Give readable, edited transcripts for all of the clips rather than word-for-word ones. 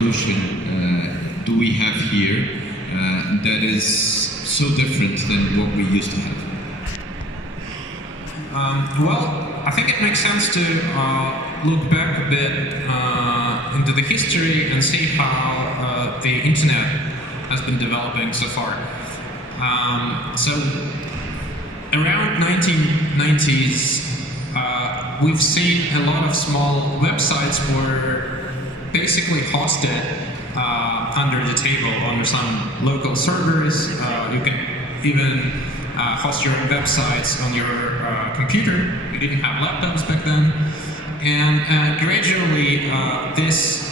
solution do we have here that is so different than what we used to have? Well, I think it makes sense to look back a bit into the history and see how the internet has been developing so far. So around 1990s, we've seen a lot of small websites were basically hosted under the table on some local servers. You can even host your own websites on your computer. You didn't have laptops back then. And gradually, this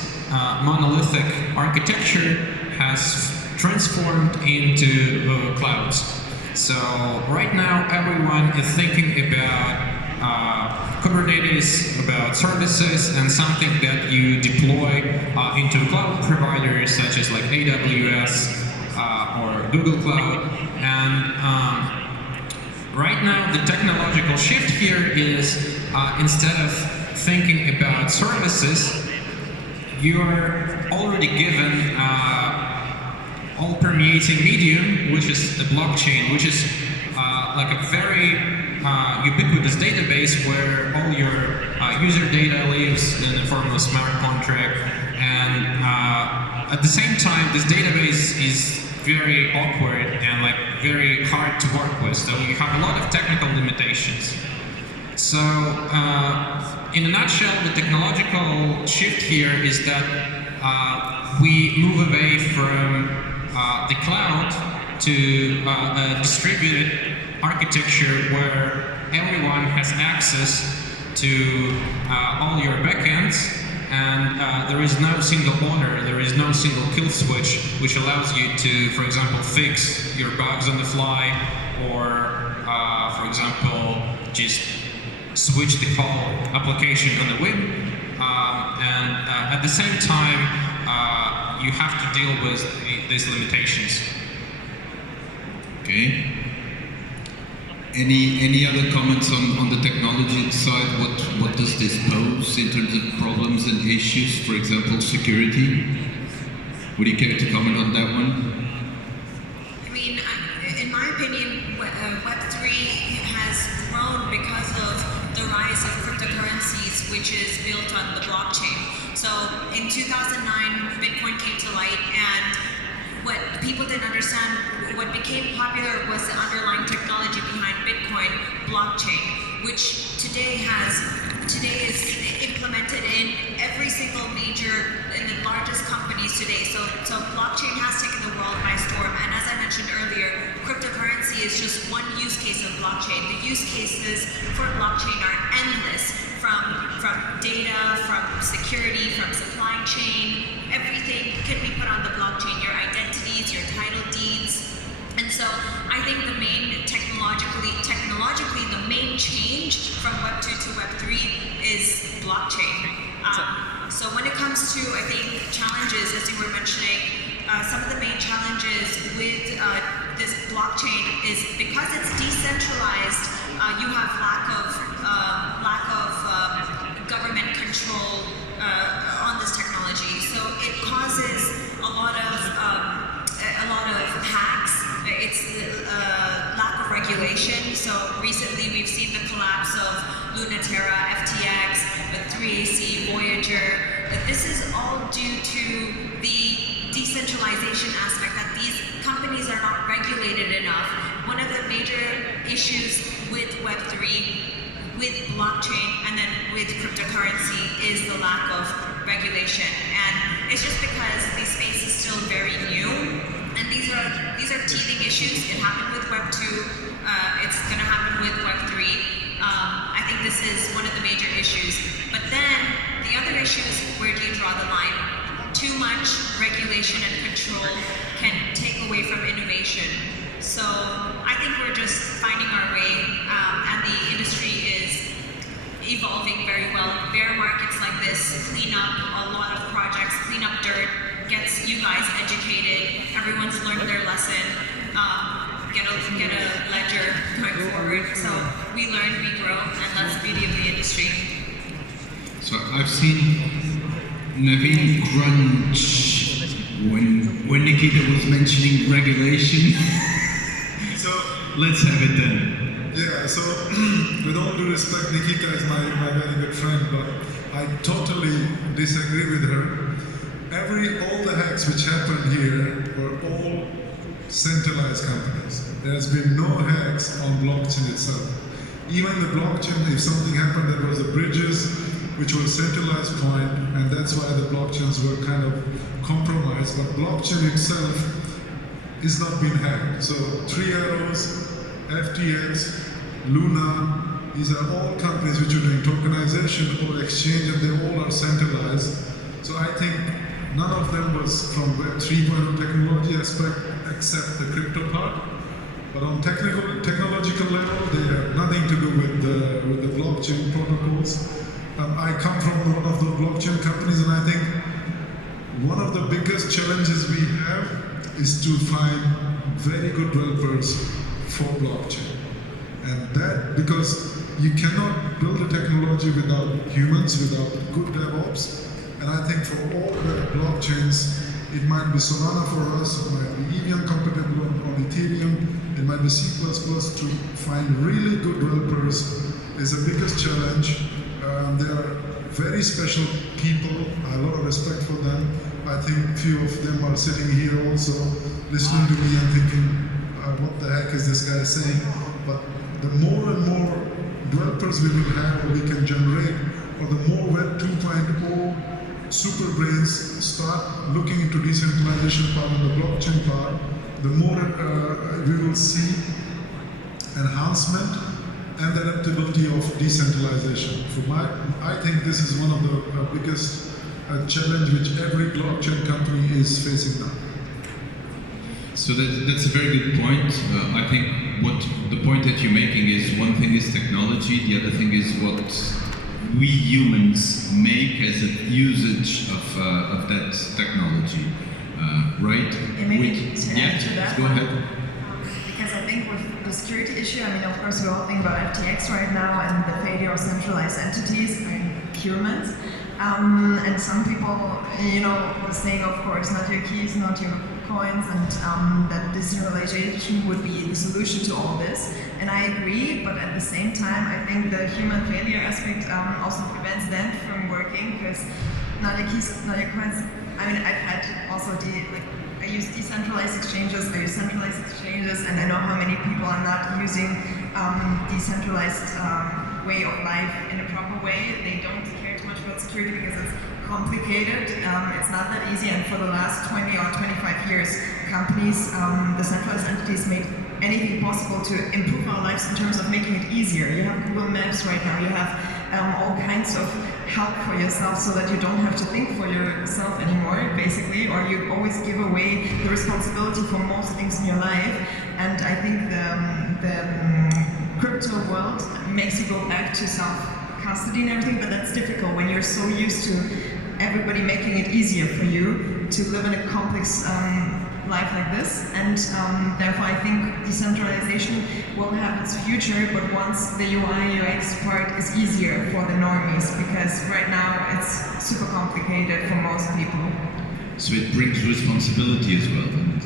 monolithic architecture has transformed into clouds. So right now, everyone is thinking about Kubernetes, about services, and something that you deploy into cloud providers such as like AWS or Google Cloud. And right now, the technological shift here is instead of thinking about services, you're already given all-permeating medium, which is the blockchain, which is like a very ubiquitous database where all your user data lives in the form of a smart contract. And at the same time, this database is very awkward and like very hard to work with. So you have a lot of technical limitations. So in a nutshell, the technological shift here is that we move away from the cloud to a distributed architecture where everyone has access to all your backends, and there is no single owner, there is no single kill switch, which allows you to, for example, fix your bugs on the fly, or, for example, just switch the whole application on the whim. And at the same time, you have to deal with these limitations. Okay. Any other comments on the technology side? What does this pose in terms of problems and issues? For example, security. Would you care to comment on that one? I mean, in my opinion, Web3 has grown because of the rise of cryptocurrencies, which is built on the blockchain. So in 2009, Bitcoin came to light, and what people didn't understand, what became popular was the underlying technology behind Bitcoin, blockchain, which today is implemented in every single major and the largest companies today. So blockchain has taken the world by storm. And as I mentioned earlier, cryptocurrency is just one use case of blockchain. The use cases for blockchain are endless, from data, from security, from supply chain. Everything can be put on the blockchain, your identities, your title deeds. And so I think the main technologically, the main change from Web 2 to Web 3 is blockchain. So when it comes to, I think, challenges, as you were mentioning, some of the main challenges with this blockchain is because it's decentralized, you have lack of government control on this technology. So it causes a lot of hacks. It's lack of regulation. So recently we've seen the collapse of Lunaterra, FTX, 3AC, Voyager. This is all due to the decentralization aspect, that these companies are not regulated enough. One of the major issues with Web3, with blockchain, and then with cryptocurrency is the lack of regulation. And it's just because the space is still very new, and these are teething issues. It happened with Web 2, it's gonna happen with Web 3. I think this is one of the major issues. But then, the other issue is, where do you draw the line? Too much regulation and control can take away from innovation. So I think we're just finding our way, and the industry is evolving very well. Bear markets like this clean up a lot of projects, clean up dirt, gets you guys educated, everyone's learned their lesson, get a ledger going forward. So we learn, we grow, and that's the beauty of the industry. So I've seen Naveen, crunch, when Nikita was mentioning regulation, So, let's have it then. yeah, so with all due respect, Nikita is my very good friend, but I totally disagree with her. All the hacks which happened here were all centralized companies. There has been no hacks on blockchain itself. Even the blockchain, if something happened, there was the bridges, which were centralized point, and that's why the blockchains were kind of compromised. But blockchain itself is not being hacked. So 3 Arrows, FTX, Luna, these are all companies which are doing tokenization or exchange, and they all are centralized. So I think none of them was from Web 3.0 technology aspect except the crypto part. But on technological level, they have nothing to do with the blockchain protocols. I come from one of the blockchain companies, and I think one of the biggest challenges we have is to find very good developers for blockchain. And that, because you cannot build a technology without humans, without good DevOps. And I think for all the blockchains, it might be Solana for us, it might be EVM compatible on Ethereum, it might be C++. To find really good developers is the biggest challenge. They are very special people, I have a lot of respect for them. I think few of them are sitting here also, listening to me and thinking, what the heck is this guy saying? But the more and more developers we will have, or we can generate, or the more Web 2.0 super brains start looking into decentralization part and the blockchain part, the more we will see enhancement and the adaptability of decentralization. I think this is one of the biggest challenge which every blockchain company is facing now. So that's a very good point. I think what the point that you're making is, one thing is technology, the other thing is what we humans make as a usage of that technology, right? And maybe to add to that go one, ahead. because I think with the security issue, I mean, of course, we're all thinking about FTX right now and the failure of centralized entities and procurements. And some people, saying, of course, not your keys, not your coins, and that decentralization would be the solution to all this. And I agree, but at the same time, I think the human failure aspect also prevents them from working, because not your keys, not your coins. I mean, I've had also I use decentralized exchanges, I use centralized exchanges, and I know how many people are not using decentralized way of life in a proper way. They don't care too much about security because it's complicated. It's not that easy, and for the last 20 or 25 years, companies, the centralized entities made anything possible to improve our lives in terms of making it easier. You have Google Maps right now, you have all kinds of help for yourself so that you don't have to think for yourself anymore, basically, or you always give away the responsibility for most things in your life. And I think the crypto world makes you go back to self-custody and everything, but that's difficult when you're so used to everybody making it easier for you to live in a complex life like this, and therefore I think decentralization will have its future, but once the UI UX part is easier for the normies, because right now it's super complicated for most people. So it brings responsibility as well, and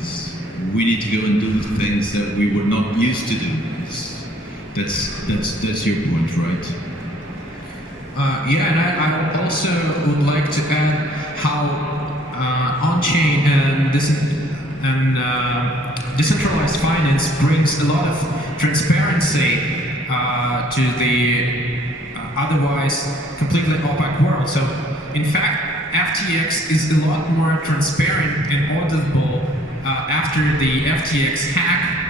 we need to go and do things that we were not used to do. That's your point, right? Yeah, and I also would like to add how on-chain and decentralized finance brings a lot of transparency to the otherwise completely opaque world. So, in fact, FTX is a lot more transparent and audible after the FTX hack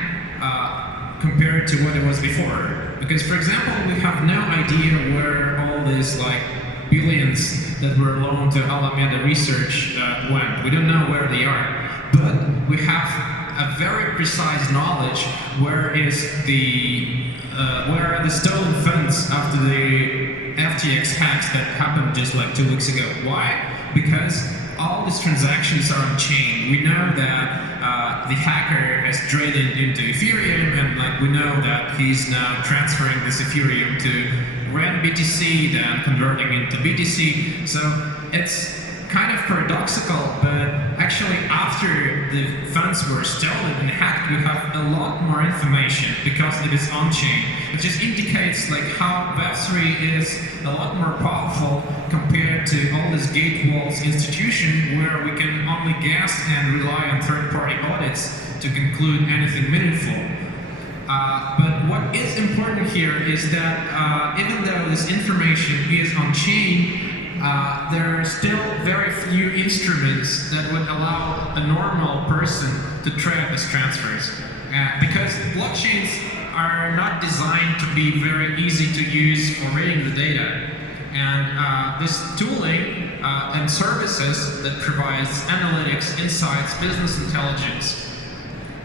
compared to what it was before. Because, for example, we have no idea where all these billions that were loaned to Alameda Research went. We don't know where they are. But we have a very precise knowledge where are the stolen funds after the FTX hacks that happened just 2 weeks ago. Why? Because all these transactions are on chain. We know that the hacker has traded into Ethereum, and we know that he's now transferring this Ethereum to RAND BTC, then converting into BTC. So it's kind of paradoxical, but actually after the funds were stolen and hacked, we have a lot more information because it is on-chain. It just indicates like how Web3 is a lot more powerful compared to all this gate-walls institution where we can only guess and rely on third-party audits to conclude anything meaningful. But what is important here is that even though this information is on-chain, there are still very few instruments that would allow a normal person to track these transfers. Because blockchains are not designed to be very easy to use for reading the data. And this tooling and services that provides analytics, insights, business intelligence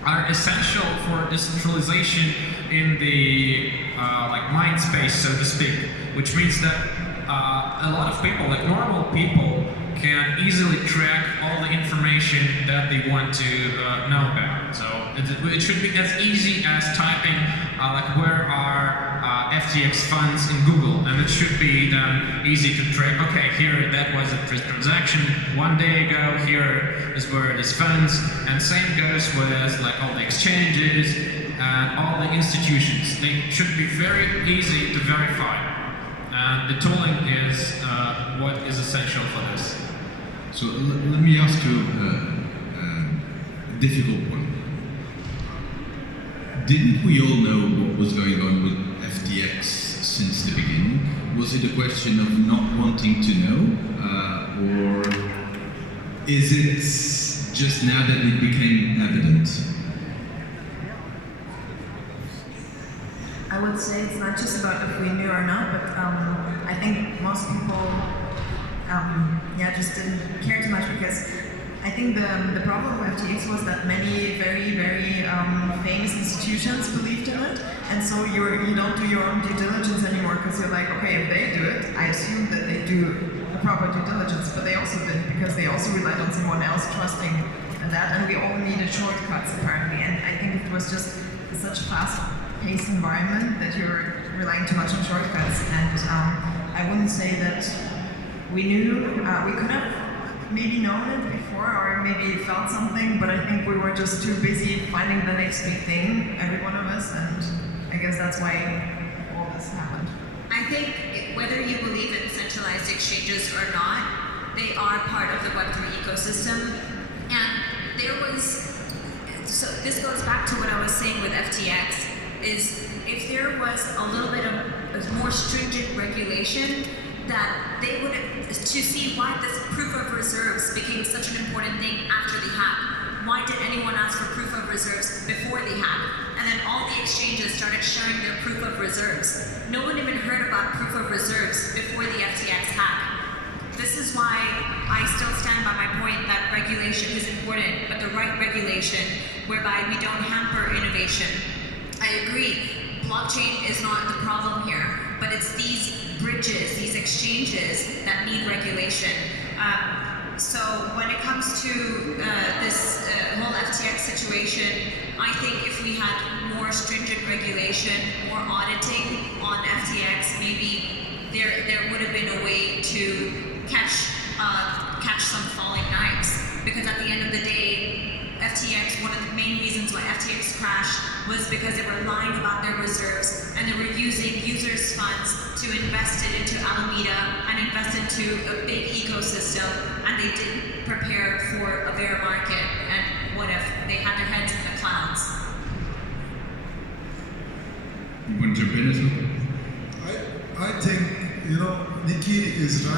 are essential for decentralization in the like mind space, so to speak, which means that a lot of people, like normal people, can easily track all the information that they want to know about. So it should be as easy as typing like where are FTX funds in Google, and it should be then easy to track. Okay, here that was a transaction 1 day ago. Here is where it is funds, and same goes with like all the exchanges and all the institutions. They should be very easy to verify. And the tooling is what is essential for this. So let me ask you a difficult one. Didn't we all know what was going on with FTX since the beginning? Was it a question of not wanting to know? Or is it just now that it became evident? I would say it's not just about if we knew or not, but I think most people just didn't care too much, because I think the problem with FTX was that many very famous institutions believed in it, and so you don't do your own due diligence anymore, because you're like, okay, if they do it, I assume that they do the proper due diligence, but they also didn't, because they also relied on someone else trusting that, and we all needed shortcuts apparently, and I think it was just such a fast-paced environment that you're relying too much on shortcuts, and I wouldn't say that we knew, we could have maybe known it before or maybe felt something, but I think we were just too busy finding the next big thing, every one of us, and I guess that's why all this happened. I think whether you believe in centralized exchanges or not, they are part of the Web3 ecosystem. And there was, so this goes back to what I was saying with FTX, is if there was a little bit of more stringent regulation, that they would have, to see why this proof of reserves became such an important thing after the hack. Why did anyone ask for proof of reserves before the hack? And then all the exchanges started sharing their proof of reserves. No one even heard about proof of reserves before the FTX hack. This is why I still stand by my point that regulation is important, but the right regulation whereby we don't hamper innovation. I agree, blockchain is not the problem here, but it's these bridges, these exchanges that need regulation. So when it comes to this whole FTX situation, I think if we had more stringent regulation, more auditing on FTX, maybe there would have been a way to catch some falling knives. Because at the end of the day, FTX, one of the main reasons why FTX crashed was because they were lying about their reserves and they were using users' funds to invest it into Alameda and invest into a big ecosystem, and they didn't prepare for a bear market. And what if they had their heads in the clouds? You want to jump in as well? I think, Nikki is right.